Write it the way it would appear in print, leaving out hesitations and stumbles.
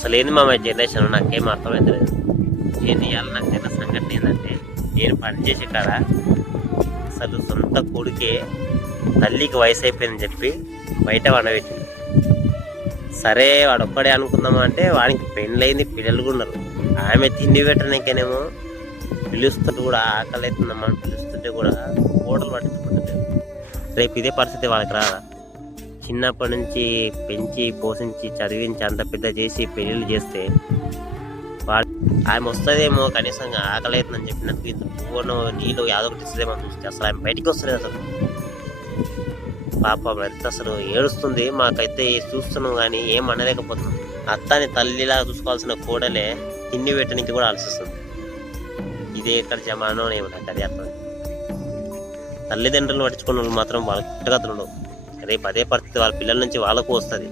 అసలు ఏంది మా జనరేషన్ నాకేం అర్థమవుతలేదు. ఏంది ఇవాళ నాకు తెలిసిన సంఘటన ఏంటంటే, నేను పనిచేసే కాడ అసలు సొంత కొడుకే తల్లికి వయసు అయిపోయిందని చెప్పి బయట వండబెట్టింది. సరే వాడు ఒక్కడే అనుకుందామా అంటే వానికి పెళ్ళైంది, పిల్లలు కూడా ఉన్నారు. ఆమె తిండి పెట్టడానికేనేమో పిలుస్తుంటే కూడా ఆకలి అవుతుందమ్మా అని పిలుస్తుంటే కూడా ఓడలు పట్టించుకుంటుంటే రేపు ఇదే పరిస్థితి వాళ్ళకి రాదా? చిన్నప్పటి నుంచి పెంచి పోషించి చదివించి అంత పెద్ద చేసి పెళ్ళిళ్ళు చేస్తే వాడు ఆమె వస్తుందేమో కనీసం ఆకలి అవుతుందని చెప్పినందుకు ఇంత పువ్వును నీళ్ళు యాదొకటి ఇస్తుందేమో చూస్తే అసలు ఆమె బయటికి వస్తుంది అసలు. పాప ఎంత అసలు ఏడుస్తుంది. మాకైతే చూస్తున్నాం కానీ ఏం అనలేకపోతున్నాం. అత్తాని తల్లిలా చూసుకోవాల్సిన కోడలే తిండి పెట్టడానికి కూడా ఆలోచిస్తుంది. ఇదే ఎక్కడ జమానో ఏమో నాకు అది అర్థం. తల్లిదండ్రులు పట్టించుకున్న వాళ్ళు మాత్రం వాళ్ళకి పుట్టగతులు ఉండవు. రేపు అదే పరిస్థితి వాళ్ళ పిల్లల నుంచి వాళ్ళకు వస్తుంది.